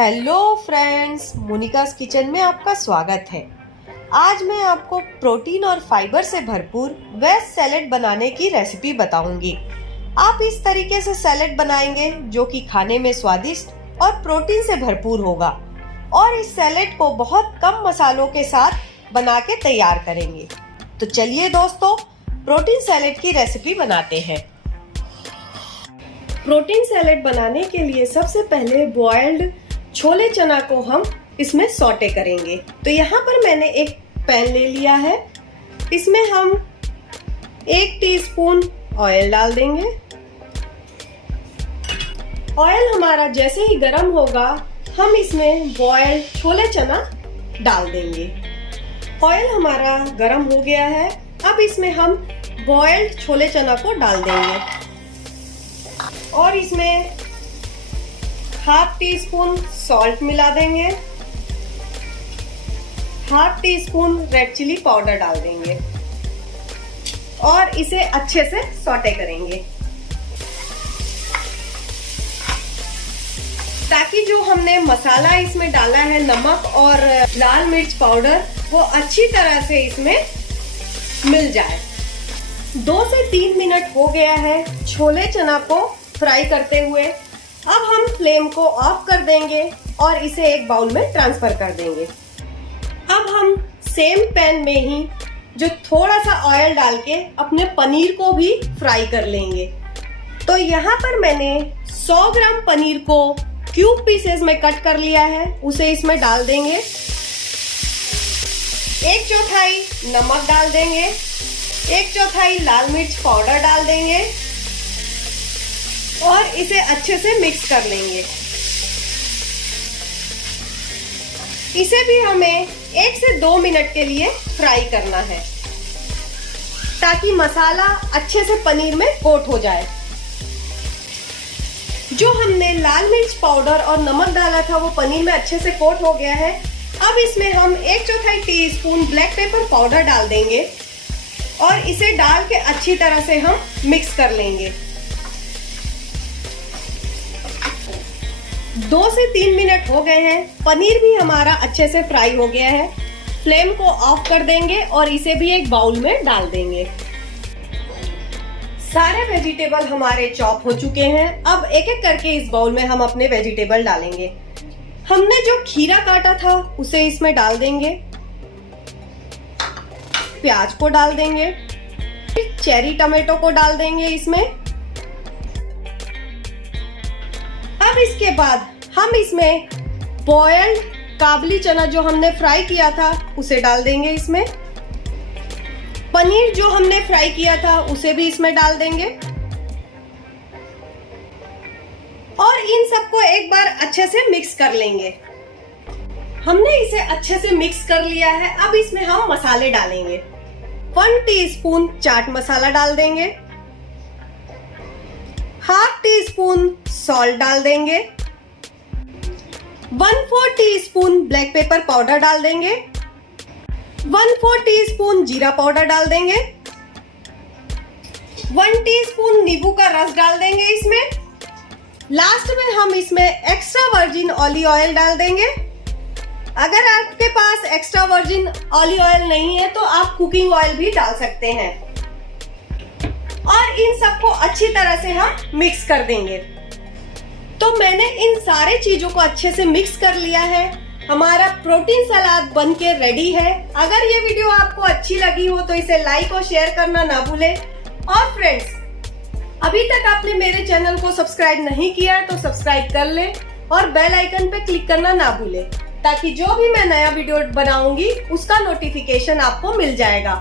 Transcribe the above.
Hello friends, Monika's kitchen में आपका स्वागत है। आज मैं आपको प्रोटीन और फाइबर से भरपूर वेज सैलेड बनाने की रेसिपी बताऊंगी। आप इस तरीके से सैलेड बनाएंगे जो कि खाने में स्वादिष्ट और प्रोटीन से भरपूर होगा और इस सैलेड को बहुत कम मसालों के साथ बना के तैयार करेंगे। तो चलिए दोस्तों, प्रोटीन सैलेड की रेसिपी बनाते हैं। प्रोटीन सैलेड बनाने के लिए सबसे पहले बॉइल्ड छोले चना को हम इसमें सौटे करेंगे। तो यहाँ पर मैंने एक पैन ले लिया है, इसमें हम 1 टीस्पून ऑयल डाल देंगे। ऑयल हमारा जैसे ही गर्म होगा हम इसमें बॉइल्ड छोले चना डाल देंगे। ऑयल हमारा गर्म हो गया है, अब इसमें हम बॉइल्ड छोले चना को डाल देंगे और इसमें 1/2 टीस्पून सॉल्ट मिला देंगे, 1/2 टीस्पून रेड चिली पाउडर डाल देंगे और इसे अच्छे से सौटे करेंगे ताकि जो हमने मसाला इसमें डाला है, नमक और लाल मिर्च पाउडर, वो अच्छी तरह से इसमें मिल जाए। 2 से 3 मिनट हो गया है छोले चना को फ्राई करते हुए। अब हम फ्लेम को ऑफ कर देंगे और इसे एक बाउल में ट्रांसफर कर देंगे। अब हम सेम पैन में ही जो थोड़ा सा ऑयल डाल के अपने पनीर को भी फ्राई कर लेंगे। तो यहाँ पर मैंने 100 ग्राम पनीर को क्यूब पीसेस में कट कर लिया है, उसे इसमें डाल देंगे। 1/4 नमक डाल देंगे, 1/4 लाल मिर्च पाउडर डाल देंगे और इसे अच्छे से मिक्स कर लेंगे। इसे भी हमें 1 से 2 मिनट के लिए फ्राई करना है ताकि मसाला अच्छे से पनीर में कोट हो जाए। जो हमने लाल मिर्च पाउडर और नमक डाला था वो पनीर में अच्छे से कोट हो गया है। अब इसमें हम 1/4 टीस्पून ब्लैक पेपर पाउडर डाल देंगे और इसे डाल के अच्छी तरह से हम मिक्स कर लेंगे। 2 से 3 मिनट हो गए हैं, पनीर भी हमारा अच्छे से फ्राई हो गया है। फ्लेम को ऑफ कर देंगे और इसे भी एक बाउल में डाल देंगे। सारे वेजिटेबल हमारे चॉप हो चुके हैं। अब एक एक करके इस बाउल में हम अपने वेजिटेबल डालेंगे। हमने जो खीरा काटा था उसे इसमें डाल देंगे, प्याज को डाल देंगे, चेरी टमाटो को डाल देंगे इसमें। अब इसके बाद हम इसमें बॉइल्ड काबली चना जो हमने फ्राई किया था उसे डाल देंगे इसमें। पनीर जो हमने फ्राई किया था उसे भी इसमें डाल देंगे और इन सबको एक बार अच्छे से मिक्स कर लेंगे। हमने इसे अच्छे से मिक्स कर लिया है। अब इसमें हम मसाले डालेंगे। 1 टीस्पून चाट मसाला डाल देंगे, 1/2 टीस्पून सॉल्ट डाल देंगे, 1/4 टीस्पून ब्लैक पेपर पाउडर डाल देंगे, 1/4 टीस्पून जीरा पाउडर डाल देंगे, 1 टीस्पून नींबू का रस डाल देंगे इसमें। लास्ट में हम इसमें एक्स्ट्रा वर्जिन ऑलिव ऑयल डाल देंगे। अगर आपके पास एक्स्ट्रा वर्जिन ऑलिव ऑयल नहीं है तो आप कुकिंग ऑयल भी डाल सकते हैं और इन सबको अच्छी तरह से हम मिक्स कर देंगे। तो मैंने इन सारे चीजों को अच्छे से मिक्स कर लिया है। हमारा प्रोटीन सलाद बनके रेडी है। अगर ये वीडियो आपको अच्छी लगी हो तो इसे लाइक और शेयर करना ना भूलें। और फ्रेंड्स, अभी तक आपने मेरे चैनल को सब्सक्राइब नहीं किया है तो सब्सक्राइब कर लें और बेल आइकन पे क्लिक करना ना भूलें ताकि जो भी मैं नया वीडियो बनाऊंगी उसका नोटिफिकेशन आपको मिल जाएगा।